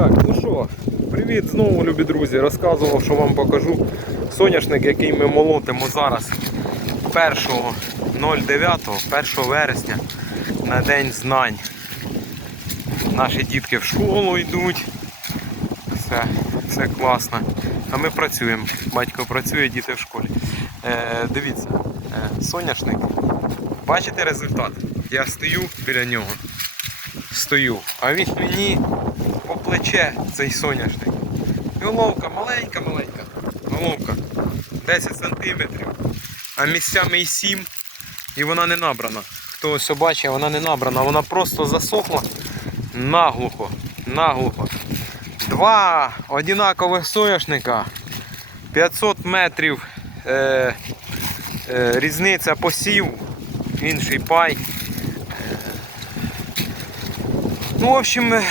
Так, ну що, привіт знову, любі друзі. Розказував, що вам покажу соняшник, який ми молотимо зараз 1.09, 1 вересня на День знань. Наші дітки в школу йдуть. Все, все класно. А ми працюємо. Батько працює, діти в школі. Е, дивіться, е, соняшник. Бачите результат? Я стою біля нього. Стою. А він мені плече цей соняшник. Головка маленька-маленька. Головка 10 сантиметрів. А місцями і 7. І вона не набрана. Хто ось бачить, вона не набрана. Вона просто засохла наглухо. Наглухо. Два одинакових соняшника. 500 метрів е, е, різниця посів, інший пай. Ну, в общем, е,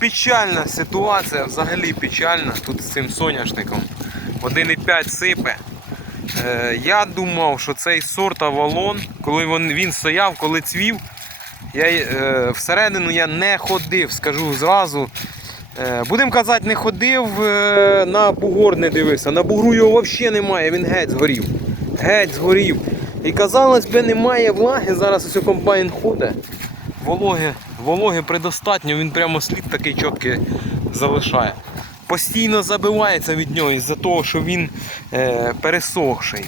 печальна ситуація, взагалі печальна тут з цим соняшником. 1,5 сипе. Е, я думав, що цей сорт Авалон, коли він, стояв, коли цвів, я, е, всередину я не ходив, скажу зразу. Е, будемо казати, не ходив, на бугор не дивився. На бугру його взагалі немає, він геть згорів. Геть згорів. І казалось би, немає влаги, зараз ось комбайн ходить. Вологи, вологи предостатньо, він прямо слід такий чіткий залишає. Постійно забивається від нього із-за того, що він е, пересохший.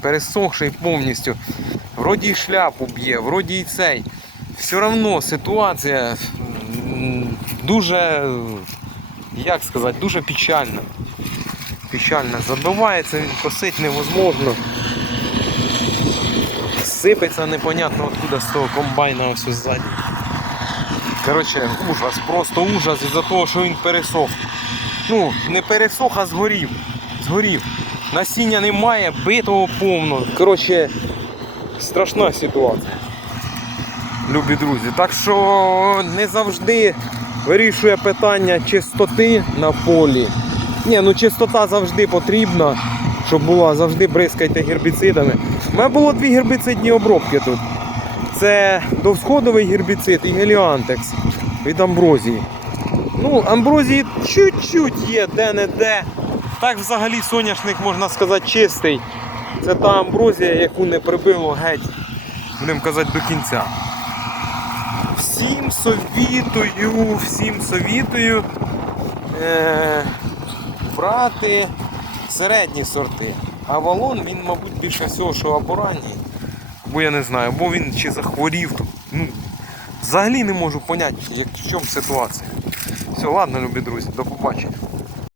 Пересохший повністю. Вроді і шляпу б'є, вроді і цей. Все одно ситуація дуже, як сказати, дуже печальна. Печальна. Забивається, він косить невозможно. Сипеться непонятно откуда з того комбайна ось ззаді. Коротше, ужас, просто ужас із-за того, що він пересох. Ну, не пересох, а згорів. Згорів. Насіння немає, битого повно. Коротше, страшна ситуація. Любі друзі. Так що не завжди вирішує питання чистоти на полі. Ні, ну чистота завжди потрібна, щоб була, завжди бризкайте гербіцидами. У мене було дві гербіцидні обробки тут. Це довсходовий гербіцид і геліантекс від амброзії. Ну, амброзії чуть-чуть є де-не-де. Так взагалі соняшник, можна сказати, чистий. Це та амброзія, яку не прибило геть, будемо казати, до кінця. Всім совітую, всім совітую е, брати середні сорти. А валон він, мабуть, більше всього, що або. Бо я не знаю, бо він чи захворів. Ну, взагалі не можу поняти, в чому ситуація. Все, ладно, любі друзі, до побачення.